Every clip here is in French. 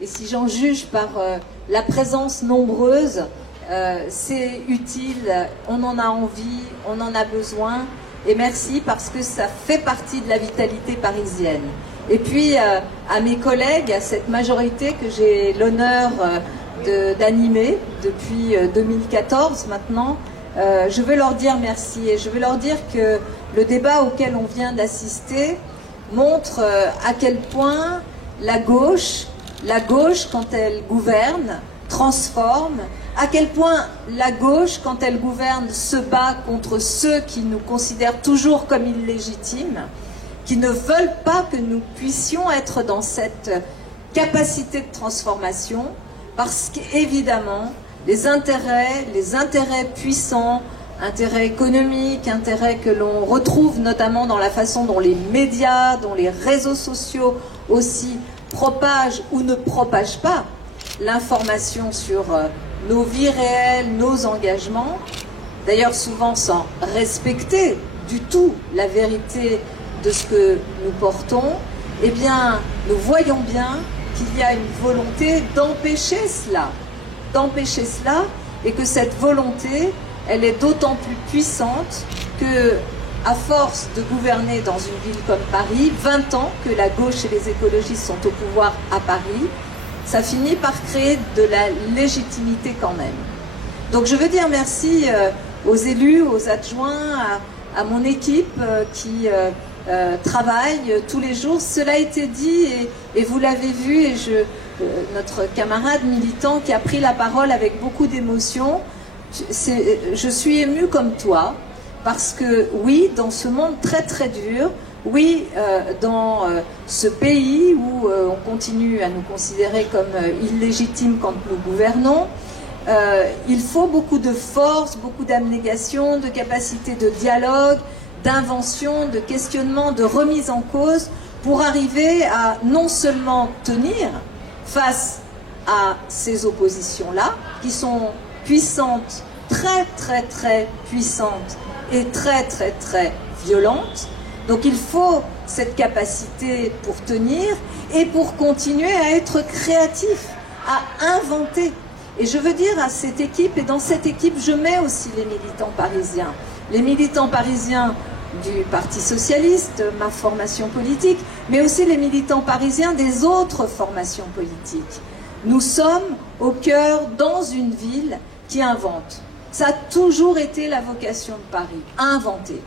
Et si j'en juge par la présence nombreuse, c'est utile, on en a envie, on en a besoin. Et merci parce que ça fait partie de la vitalité parisienne. Et puis à mes collègues, à cette majorité que j'ai l'honneur d'animer depuis 2014 maintenant, je veux leur dire merci. Et je veux leur dire que le débat auquel on vient d'assister montre à quel point la gauche, quand elle gouverne, transforme, à quel point la gauche, quand elle gouverne, se bat contre ceux qui nous considèrent toujours comme illégitimes, qui ne veulent pas que nous puissions être dans cette capacité de transformation, parce qu'évidemment, les intérêts puissants, intérêts économiques, intérêts que l'on retrouve notamment dans la façon dont les médias, dont les réseaux sociaux aussi propagent ou ne propagent pas l'information sur nos vies réelles, nos engagements, d'ailleurs souvent sans respecter du tout la vérité de ce que nous portons, eh bien, nous voyons bien qu'il y a une volonté d'empêcher cela, et que cette volonté, elle est d'autant plus puissante que, à force de gouverner dans une ville comme Paris, 20 ans que la gauche et les écologistes sont au pouvoir à Paris, ça finit par créer de la légitimité quand même. Donc je veux dire merci aux élus, aux adjoints, à mon équipe qui travaille tous les jours. Cela a été dit et vous l'avez vu, et notre camarade militant qui a pris la parole avec beaucoup d'émotion, je suis émue comme toi, parce que oui, dans ce monde très très dur, oui, dans ce pays où on continue à nous considérer comme illégitimes quand nous gouvernons, il faut beaucoup de force, beaucoup d'abnégation, de capacité de dialogue, d'invention, de questionnement, de remise en cause pour arriver à non seulement tenir face à ces oppositions-là, qui sont puissantes, très très très puissantes et très très très violentes. Donc il faut cette capacité pour tenir et pour continuer à être créatif, à inventer. Et je veux dire à cette équipe, et dans cette équipe je mets aussi les militants parisiens. Les militants parisiens du Parti Socialiste, ma formation politique, mais aussi les militants parisiens des autres formations politiques. Nous sommes au cœur, dans une ville qui invente. Ça a toujours été la vocation de Paris, inventer.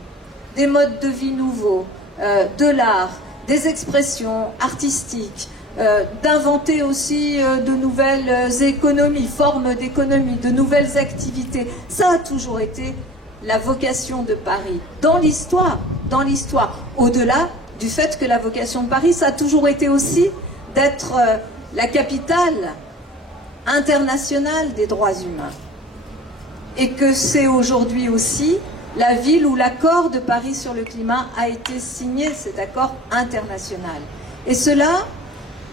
Des modes de vie nouveaux, de l'art, des expressions artistiques, d'inventer aussi de nouvelles économies, formes d'économie, de nouvelles activités. Ça a toujours été la vocation de Paris, dans l'histoire, au-delà du fait que la vocation de Paris, ça a toujours été aussi d'être la capitale internationale des droits humains. Et que c'est aujourd'hui aussi la ville où l'accord de Paris sur le climat a été signé, cet accord international. Et cela,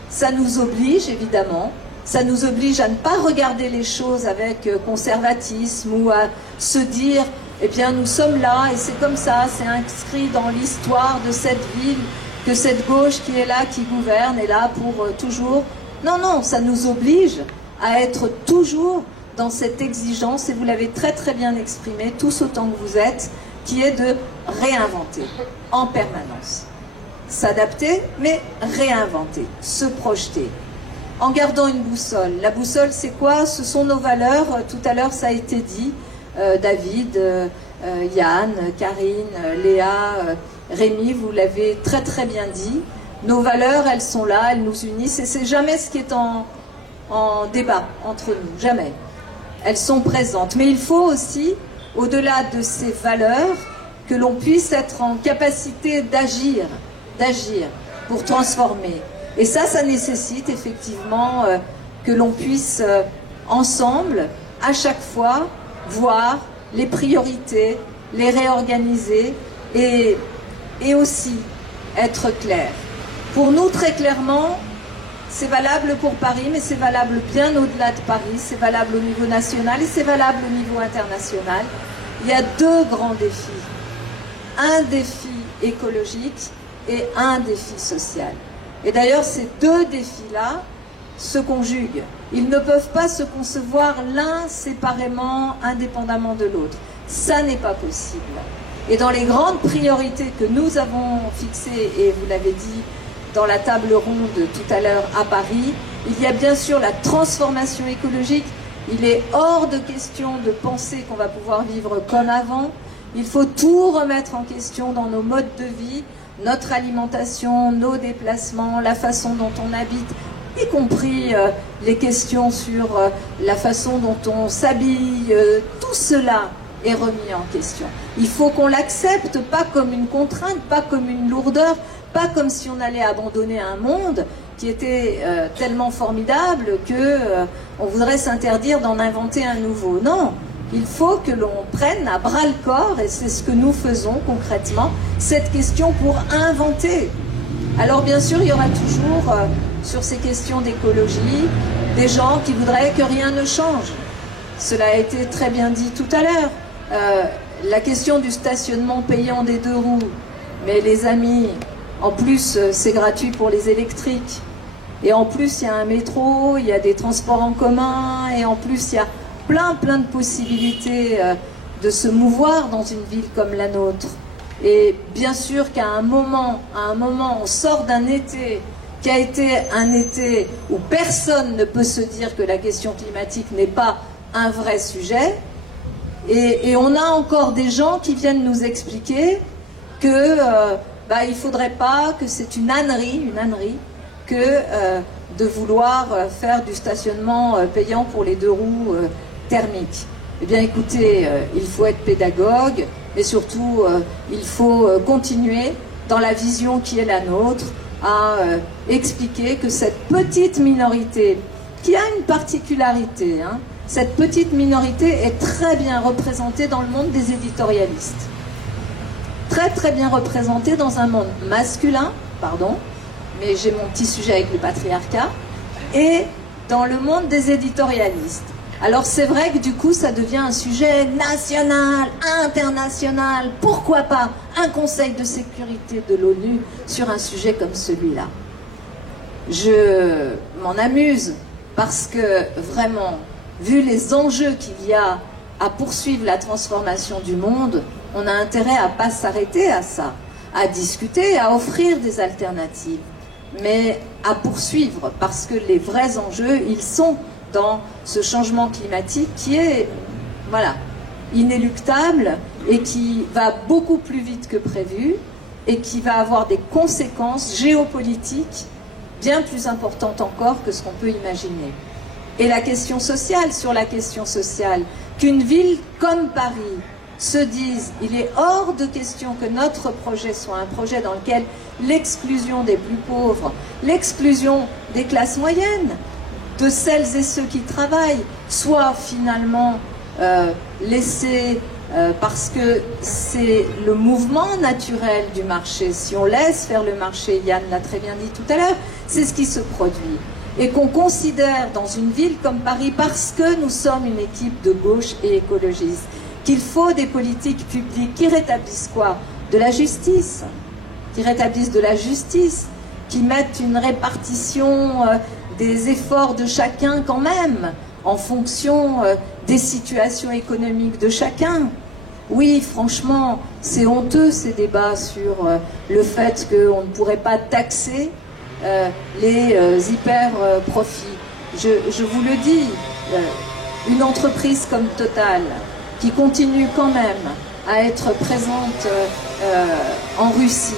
ça nous oblige évidemment, ça nous oblige à ne pas regarder les choses avec conservatisme ou à se dire eh bien nous sommes là et c'est comme ça, c'est inscrit dans l'histoire de cette ville que cette gauche qui est là, qui gouverne, est là pour toujours. Non, non, ça nous oblige à être toujours dans cette exigence, et vous l'avez très très bien exprimé, tous autant que vous êtes, qui est de réinventer en permanence. S'adapter, mais réinventer, se projeter, en gardant une boussole. La boussole, c'est quoi? Ce sont nos valeurs. Tout à l'heure, ça a été dit. David, Yann, Karine, Léa, Rémi, vous l'avez très très bien dit. Nos valeurs, elles sont là, elles nous unissent, et c'est jamais ce qui est en débat entre nous, jamais. Elles sont présentes. Mais il faut aussi, au-delà de ces valeurs, que l'on puisse être en capacité d'agir pour transformer. Et ça nécessite effectivement que l'on puisse ensemble, à chaque fois, voir les priorités, les réorganiser et aussi être clair. Pour nous, très clairement, c'est valable pour Paris, mais c'est valable bien au-delà de Paris, c'est valable au niveau national et c'est valable au niveau international. Il y a deux grands défis. Un défi écologique et un défi social. Et d'ailleurs, ces deux défis-là se conjuguent. Ils ne peuvent pas se concevoir l'un séparément, indépendamment de l'autre. Ça n'est pas possible. Et dans les grandes priorités que nous avons fixées, et vous l'avez dit dans la table ronde tout à l'heure à Paris, il y a bien sûr la transformation écologique. Il est hors de question de penser qu'on va pouvoir vivre comme avant. Il faut tout remettre en question dans nos modes de vie, notre alimentation, nos déplacements, la façon dont on habite, y compris les questions sur la façon dont on s'habille. Tout cela est remis en question. Il faut qu'on l'accepte, pas comme une contrainte, pas comme une lourdeur, pas comme si on allait abandonner un monde qui était tellement formidable que on voudrait s'interdire d'en inventer un nouveau. Non, il faut que l'on prenne à bras le corps, et c'est ce que nous faisons concrètement, cette question pour inventer. Alors bien sûr, il y aura toujours sur ces questions d'écologie des gens qui voudraient que rien ne change. Cela a été très bien dit tout à l'heure. La question du stationnement payant des 2 roues, mais les amis, en plus c'est gratuit pour les électriques, et en plus il y a un métro, il y a des transports en commun, et en plus il y a plein de possibilités de se mouvoir dans une ville comme la nôtre. Et bien sûr qu'à un moment, on sort d'un été qui a été un été où personne ne peut se dire que la question climatique n'est pas un vrai sujet. Et on a encore des gens qui viennent nous expliquer que il faudrait pas, que c'est une ânerie, que de vouloir faire du stationnement payant pour les 2 roues thermiques. Eh bien écoutez, il faut être pédagogue, mais surtout il faut continuer dans la vision qui est la nôtre à expliquer que cette petite minorité, qui a une particularité, cette petite minorité est très bien représentée dans le monde des éditorialistes. Très bien représentée dans un monde masculin, pardon, mais j'ai mon petit sujet avec le patriarcat, et dans le monde des éditorialistes. Alors c'est vrai que du coup ça devient un sujet national, international, pourquoi pas un conseil de sécurité de l'ONU sur un sujet comme celui-là. Je m'en amuse parce que vraiment, vu les enjeux qu'il y a à poursuivre la transformation du monde, on a intérêt à ne pas s'arrêter à ça, à discuter, à offrir des alternatives, mais à poursuivre, parce que les vrais enjeux, ils sont dans ce changement climatique qui est, voilà, inéluctable et qui va beaucoup plus vite que prévu et qui va avoir des conséquences géopolitiques bien plus importantes encore que ce qu'on peut imaginer. Et la question sociale, sur la question sociale, qu'une ville comme Paris se dise, il est hors de question que notre projet soit un projet dans lequel l'exclusion des plus pauvres, l'exclusion des classes moyennes, de celles et ceux qui travaillent, soit finalement laissée parce que c'est le mouvement naturel du marché. Si on laisse faire le marché, Yann l'a très bien dit tout à l'heure, c'est ce qui se produit. Et qu'on considère dans une ville comme Paris, parce que nous sommes une équipe de gauche et écologiste, qu'il faut des politiques publiques qui rétablissent quoi? De la justice, qui rétablissent de la justice, qui mettent une répartition des efforts de chacun quand même, en fonction des situations économiques de chacun. Oui, franchement, c'est honteux ces débats sur le fait qu'on ne pourrait pas taxer les hyper-profits. Je vous le dis, une entreprise comme Total, qui continue quand même à être présente en Russie,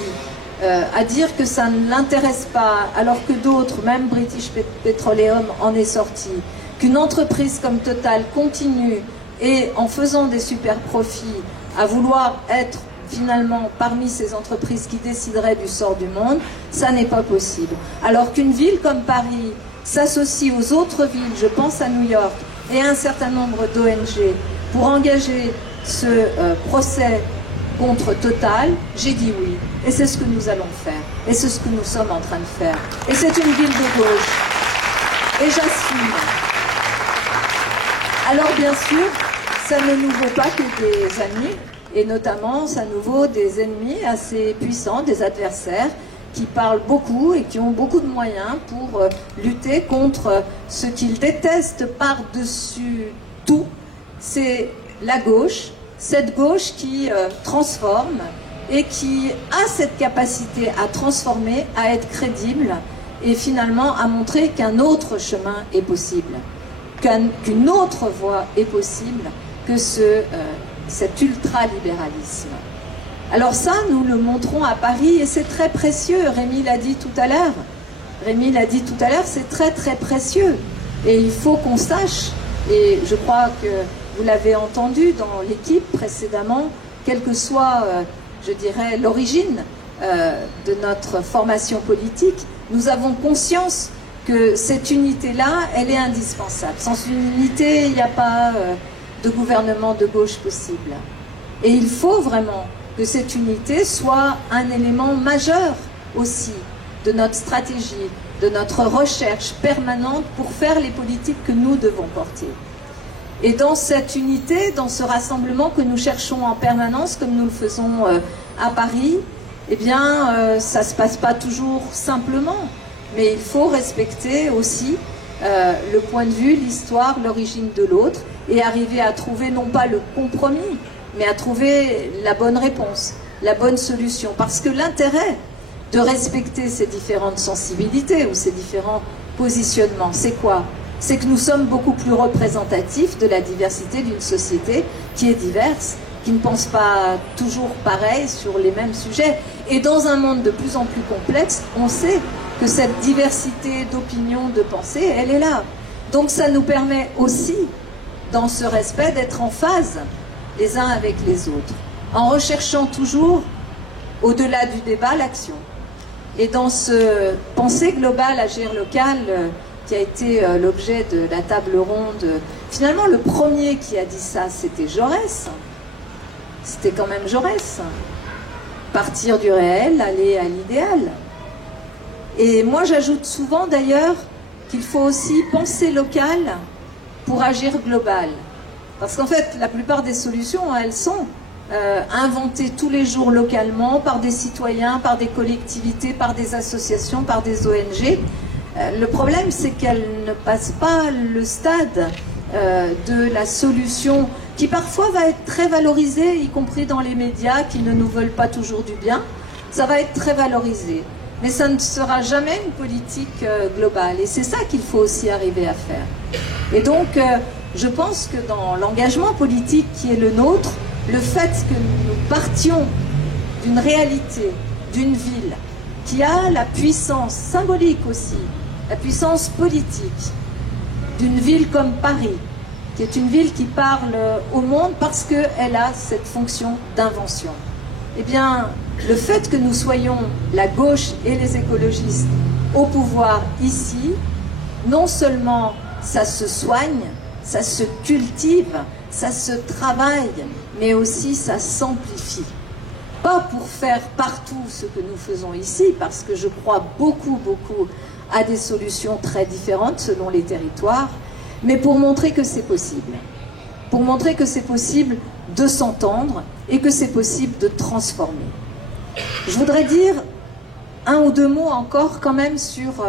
à dire que ça ne l'intéresse pas, alors que d'autres, même British Petroleum en est sorti, qu'une entreprise comme Total continue et en faisant des super profits à vouloir être finalement parmi ces entreprises qui décideraient du sort du monde, ça n'est pas possible. Alors qu'une ville comme Paris s'associe aux autres villes, je pense à New York, et à un certain nombre d'ONG pour engager ce procès contre Total, j'ai dit oui. Et c'est ce que nous allons faire. Et c'est ce que nous sommes en train de faire. Et c'est une ville de gauche. Et j'assume. Alors bien sûr, ça ne nous vaut pas que des amis, et notamment ça nous vaut des ennemis assez puissants, des adversaires, qui parlent beaucoup et qui ont beaucoup de moyens pour lutter contre ce qu'ils détestent par-dessus tout, c'est la gauche, cette gauche qui transforme et qui a cette capacité à transformer, à être crédible et finalement à montrer qu'un autre chemin est possible, qu'une autre voie est possible que cet ultralibéralisme. Alors ça, nous le montrons à Paris et c'est très précieux. Rémi l'a dit tout à l'heure. C'est très très précieux. Et il faut qu'on sache, et je crois que vous l'avez entendu dans l'équipe précédemment, quelle que soit, je dirais, l'origine de notre formation politique, nous avons conscience que cette unité-là, elle est indispensable. Sans unité, il n'y a pas de gouvernement de gauche possible. Et il faut vraiment que cette unité soit un élément majeur aussi de notre stratégie, de notre recherche permanente pour faire les politiques que nous devons porter. Et dans cette unité, dans ce rassemblement que nous cherchons en permanence, comme nous le faisons à Paris, eh bien, ça ne se passe pas toujours simplement, mais il faut respecter aussi le point de vue, l'histoire, l'origine de l'autre, et arriver à trouver non pas le compromis, mais à trouver la bonne réponse, la bonne solution. Parce que l'intérêt de respecter ces différentes sensibilités ou ces différents positionnements, c'est quoi? C'est que nous sommes beaucoup plus représentatifs de la diversité d'une société qui est diverse, qui ne pense pas toujours pareil sur les mêmes sujets. Et dans un monde de plus en plus complexe, on sait que cette diversité d'opinions, de pensées, elle est là. Donc ça nous permet aussi, dans ce respect, d'être en phase les uns avec les autres, en recherchant toujours, au-delà du débat, l'action. Et dans ce pensée globale, agir local, qui a été l'objet de la table ronde, finalement le premier qui a dit ça, c'était Jaurès. C'était quand même Jaurès. Partir du réel, aller à l'idéal. Et moi j'ajoute souvent d'ailleurs qu'il faut aussi penser local pour agir global. Parce qu'en fait, la plupart des solutions, elles sont inventées tous les jours localement par des citoyens, par des collectivités, par des associations, par des ONG. Le problème, c'est qu'elles ne passent pas le stade de la solution qui parfois va être très valorisée, y compris dans les médias qui ne nous veulent pas toujours du bien. Ça va être très valorisé. Mais ça ne sera jamais une politique globale. Et c'est ça qu'il faut aussi arriver à faire. Et donc, je pense que dans l'engagement politique qui est le nôtre, le fait que nous partions d'une réalité, d'une ville, qui a la puissance symbolique aussi, la puissance politique, d'une ville comme Paris, qui est une ville qui parle au monde parce qu'elle a cette fonction d'invention. Eh bien, le fait que nous soyons la gauche et les écologistes au pouvoir ici, non seulement ça se soigne, ça se cultive, ça se travaille, mais aussi ça s'amplifie. Pas pour faire partout ce que nous faisons ici, parce que je crois beaucoup à des solutions très différentes selon les territoires, mais pour montrer que c'est possible. Pour montrer que c'est possible de s'entendre et que c'est possible de transformer. Je voudrais dire un ou deux mots encore quand même sur,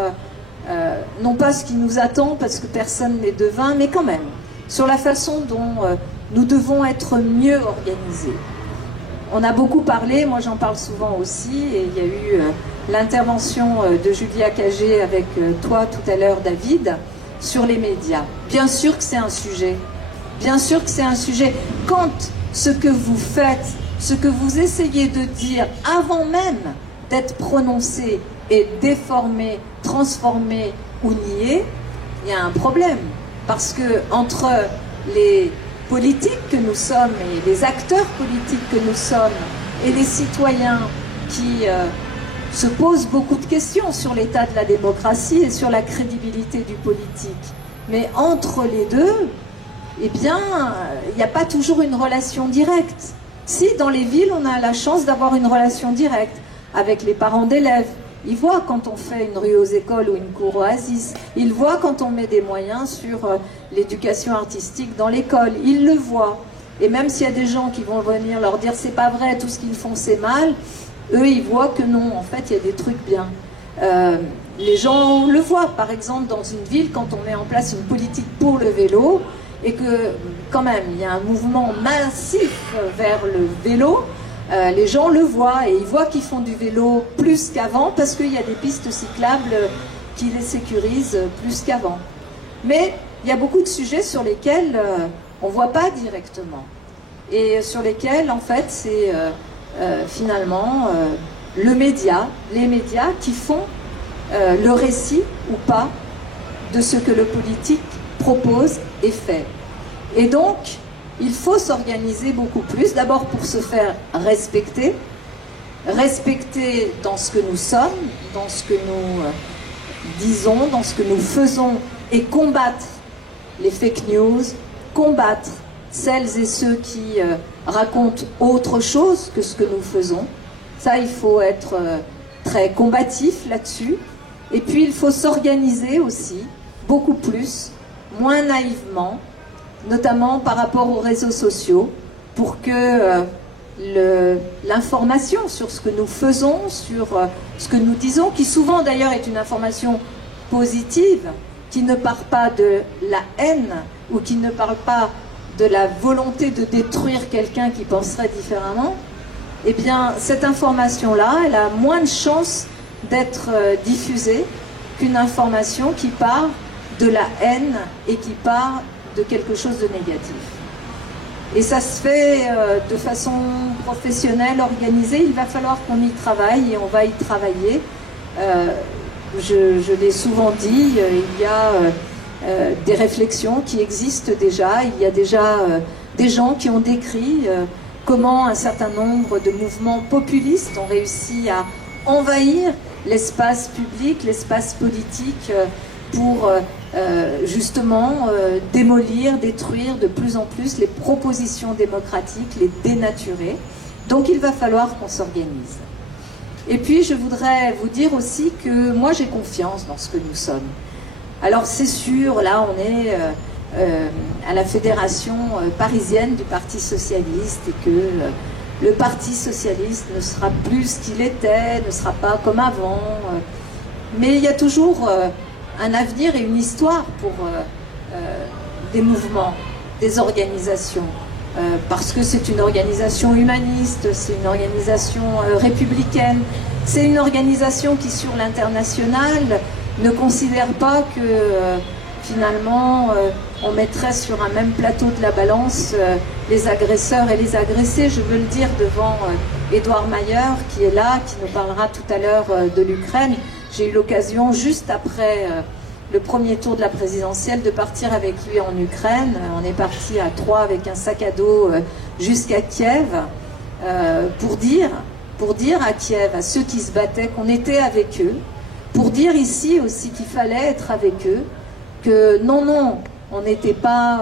non pas ce qui nous attend parce que personne n'est devin, mais quand même, sur la façon dont nous devons être mieux organisés. On a beaucoup parlé, moi j'en parle souvent aussi, et il y a eu l'intervention de Julia Cagé avec toi tout à l'heure, David, sur les médias. Bien sûr que c'est un sujet. Bien sûr que c'est un sujet. Quand ce que vous faites, ce que vous essayez de dire avant même d'être prononcé est déformé, transformé ou nié, il y a un problème. Parce que entre les politiques que nous sommes et les acteurs politiques que nous sommes et les citoyens qui se posent beaucoup de questions sur l'état de la démocratie et sur la crédibilité du politique. Mais entre les deux, eh bien, il n'y a pas toujours une relation directe. Si, dans les villes, on a la chance d'avoir une relation directe avec les parents d'élèves. Ils voient quand on fait une rue aux écoles ou une cour oasis. Ils voient quand on met des moyens sur l'éducation artistique dans l'école. Ils le voient. Et même s'il y a des gens qui vont venir leur dire « c'est pas vrai, tout ce qu'ils font c'est mal », eux, ils voient que non, en fait, il y a des trucs bien. Les gens le voient, par exemple, dans une ville, quand on met en place une politique pour le vélo, et que, quand même, il y a un mouvement massif vers le vélo, les gens le voient, et ils voient qu'ils font du vélo plus qu'avant, parce qu'il y a des pistes cyclables qui les sécurisent plus qu'avant. Mais il y a beaucoup de sujets sur lesquels on ne voit pas directement, et sur lesquels, en fait, c'est finalement les médias qui font le récit ou pas de ce que le politique propose et fait. Et donc, il faut s'organiser beaucoup plus, d'abord pour se faire respecter dans ce que nous sommes, dans ce que nous disons, dans ce que nous faisons, et combattre les fake news, combattre celles et ceux qui racontent autre chose que ce que nous faisons. Ça, il faut être très combatif là-dessus. Et puis, il faut s'organiser aussi, beaucoup plus, moins naïvement, notamment par rapport aux réseaux sociaux, pour que l'information sur ce que nous faisons, sur ce que nous disons, qui souvent d'ailleurs est une information positive, qui ne part pas de la haine, ou qui ne parle pas de la volonté de détruire quelqu'un qui penserait différemment, eh bien, cette information-là, elle a moins de chances d'être diffusée qu'une information qui part de la haine et qui part de quelque chose de négatif. Et ça se fait de façon professionnelle, organisée. Il va falloir qu'on y travaille et on va y travailler. Je l'ai souvent dit, il y a des réflexions qui existent déjà. Il y a déjà des gens qui ont décrit comment un certain nombre de mouvements populistes ont réussi à envahir l'espace public, l'espace politique, pour justement démolir, détruire de plus en plus les propositions démocratiques, les dénaturer. Donc il va falloir qu'on s'organise. Et puis je voudrais vous dire aussi que moi j'ai confiance dans ce que nous sommes. Alors c'est sûr, là on est à la fédération parisienne du Parti Socialiste, et que le Parti Socialiste ne sera plus ce qu'il était, ne sera pas comme avant. Mais il y a toujours un avenir et une histoire pour des mouvements, des organisations. Parce que c'est une organisation humaniste, c'est une organisation républicaine, c'est une organisation qui, sur l'international, ne considère pas que finalement on mettrait sur un même plateau de la balance les agresseurs et les agressés. Je veux le dire devant Édouard Mayer, qui est là, qui nous parlera tout à l'heure de l'Ukraine. J'ai eu l'occasion, juste après le premier tour de la présidentielle, de partir avec lui en Ukraine. On est parti à 3 avec un sac à dos jusqu'à Kiev pour dire à Kiev, à ceux qui se battaient, qu'on était avec eux, pour dire ici aussi qu'il fallait être avec eux, que non, on n'était pas...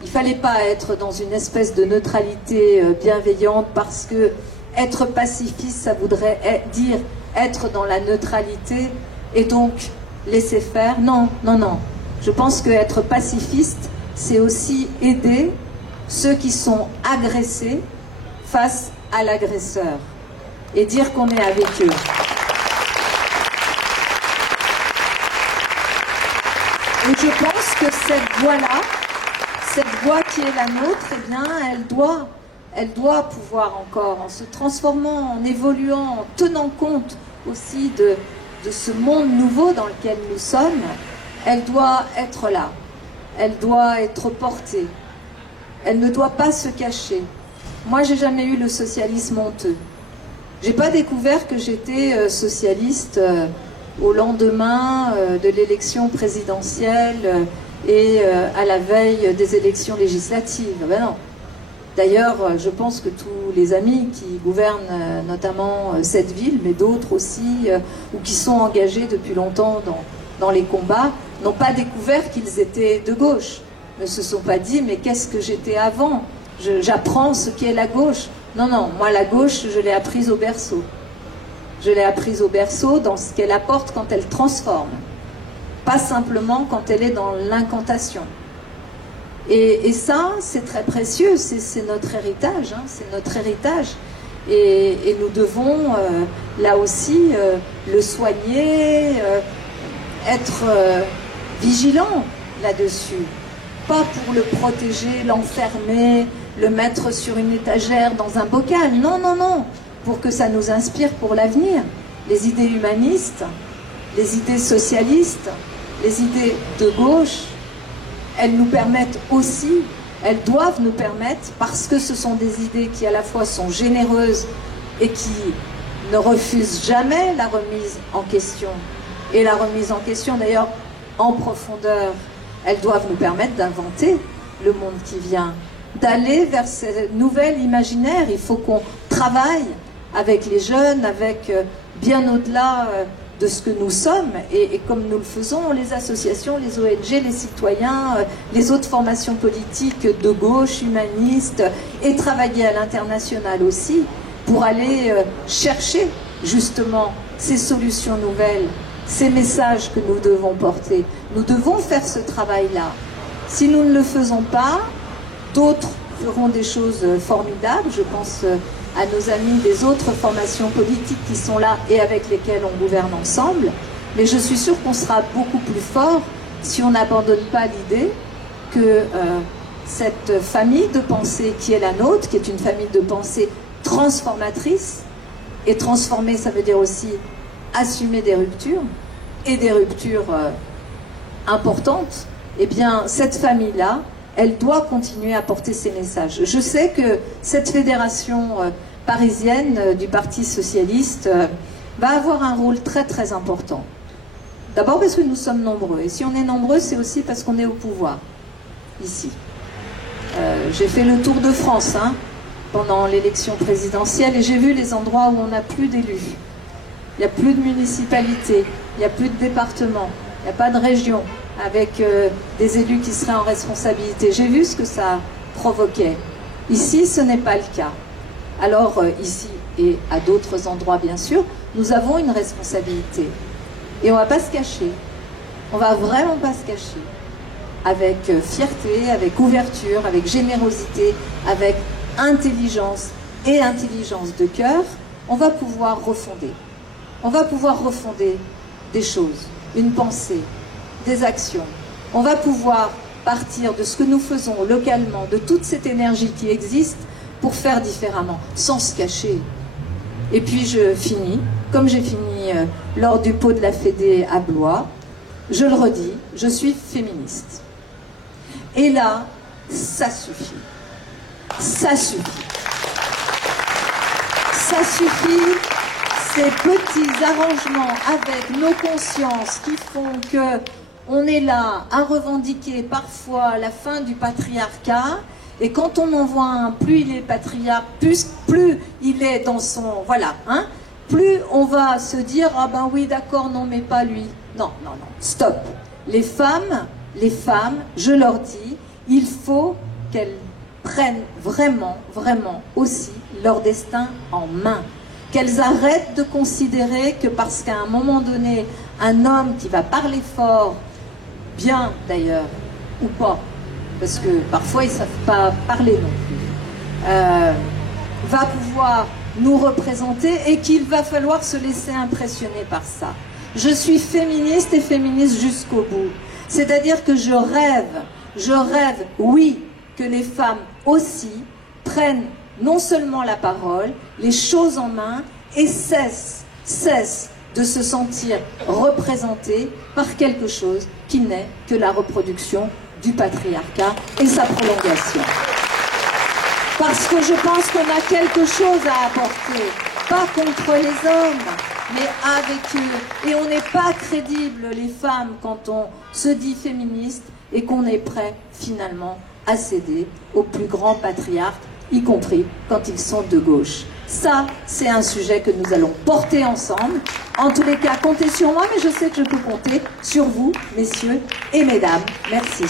il ne fallait pas être dans une espèce de neutralité bienveillante, parce que être pacifiste, ça voudrait dire être dans la neutralité et donc laisser faire. Non. Je pense qu'être pacifiste, c'est aussi aider ceux qui sont agressés face à l'agresseur et dire qu'on est avec eux. Et je pense que cette voie-là, cette voie qui est la nôtre, eh bien, elle doit pouvoir encore, en se transformant, en évoluant, en tenant compte aussi de ce monde nouveau dans lequel nous sommes, elle doit être là, elle doit être portée, elle ne doit pas se cacher. Moi, j'ai jamais eu le socialisme honteux. J'ai pas découvert que j'étais socialiste au lendemain de l'élection présidentielle et à la veille des élections législatives. Ben non. D'ailleurs, je pense que tous les amis qui gouvernent notamment cette ville, mais d'autres aussi, ou qui sont engagés depuis longtemps dans les combats, n'ont pas découvert qu'ils étaient de gauche. Ne se sont pas dit, mais qu'est-ce que j'étais avant? J'apprends ce qu'est la gauche. Non, moi la gauche, je l'ai apprise au berceau. Je l'ai apprise au berceau dans ce qu'elle apporte quand elle transforme. Pas simplement quand elle est dans l'incantation. Et ça, c'est très précieux, c'est notre héritage, hein, c'est notre héritage. et nous devons là aussi le soigner, être vigilants là-dessus. Pas pour le protéger, l'enfermer, le mettre sur une étagère dans un bocal. Non, non, non. Pour que ça nous inspire pour l'avenir. Les idées humanistes, les idées socialistes, les idées de gauche, elles nous permettent aussi, elles doivent nous permettre, parce que ce sont des idées qui à la fois sont généreuses et qui ne refusent jamais la remise en question. Et la remise en question, d'ailleurs, en profondeur, elles doivent nous permettre d'inventer le monde qui vient, d'aller vers ces nouvelles imaginaires. Il faut qu'on travaille avec les jeunes, avec bien au-delà de ce que nous sommes, et comme nous le faisons, les associations, les ONG, les citoyens, les autres formations politiques de gauche, humanistes, et travailler à l'international aussi, pour aller chercher justement ces solutions nouvelles, ces messages que nous devons porter. Nous devons faire ce travail-là. Si nous ne le faisons pas, d'autres feront des choses formidables. Je pense à nos amis des autres formations politiques qui sont là et avec lesquelles on gouverne ensemble. Mais je suis sûre qu'on sera beaucoup plus fort si on n'abandonne pas l'idée que cette famille de pensée qui est la nôtre, qui est une famille de pensée transformatrice, et transformer, ça veut dire aussi assumer des ruptures, et des ruptures importantes, eh bien, cette famille-là, elle doit continuer à porter ces messages. Je sais que cette fédération parisienne du Parti socialiste va avoir un rôle très très important. D'abord parce que nous sommes nombreux, et si on est nombreux, c'est aussi parce qu'on est au pouvoir, ici. J'ai fait le tour de France, pendant l'élection présidentielle, et j'ai vu les endroits où on n'a plus d'élus. Il n'y a plus de municipalités, il n'y a plus de départements, il n'y a pas de région avec des élus qui seraient en responsabilité. J'ai vu ce que ça provoquait. Ici, ce n'est pas le cas. Alors, ici et à d'autres endroits, bien sûr, nous avons une responsabilité. Et on ne va pas se cacher. On ne va vraiment pas se cacher. Avec fierté, avec ouverture, avec générosité, avec intelligence et intelligence de cœur, on va pouvoir refonder. On va pouvoir refonder des choses, une pensée, des actions. On va pouvoir partir de ce que nous faisons localement, de toute cette énergie qui existe, pour faire différemment, sans se cacher. Et puis je finis, comme j'ai fini lors du pot de la Fédé à Blois, je le redis, je suis féministe. Et là, ça suffit. Ça suffit. Ça suffit, ces petits arrangements avec nos consciences qui font que on est là à revendiquer parfois la fin du patriarcat, et quand on en voit un, plus il est patriarche, plus il est dans son... Voilà, plus on va se dire, ah ben oui, d'accord, non, mais pas lui. Non, non, non, stop. Les femmes, je leur dis, il faut qu'elles prennent vraiment, vraiment aussi leur destin en main. Qu'elles arrêtent de considérer que parce qu'à un moment donné, un homme qui va parler fort, bien d'ailleurs, ou pas, parce que parfois ils ne savent pas parler non plus, va pouvoir nous représenter et qu'il va falloir se laisser impressionner par ça. Je suis féministe et féministe jusqu'au bout. C'est-à-dire que je rêve, oui, que les femmes aussi prennent non seulement la parole, les choses en main, et cessent de se sentir représentées par quelque chose qui n'est que la reproduction du patriarcat et sa prolongation. Parce que je pense qu'on a quelque chose à apporter, pas contre les hommes, mais avec eux. Et on n'est pas crédible, les femmes, quand on se dit féministe et qu'on est prêt, finalement, à céder aux plus grands patriarques, y compris quand ils sont de gauche. Ça, c'est un sujet que nous allons porter ensemble. En tous les cas, comptez sur moi, mais je sais que je peux compter sur vous, messieurs et mesdames. Merci.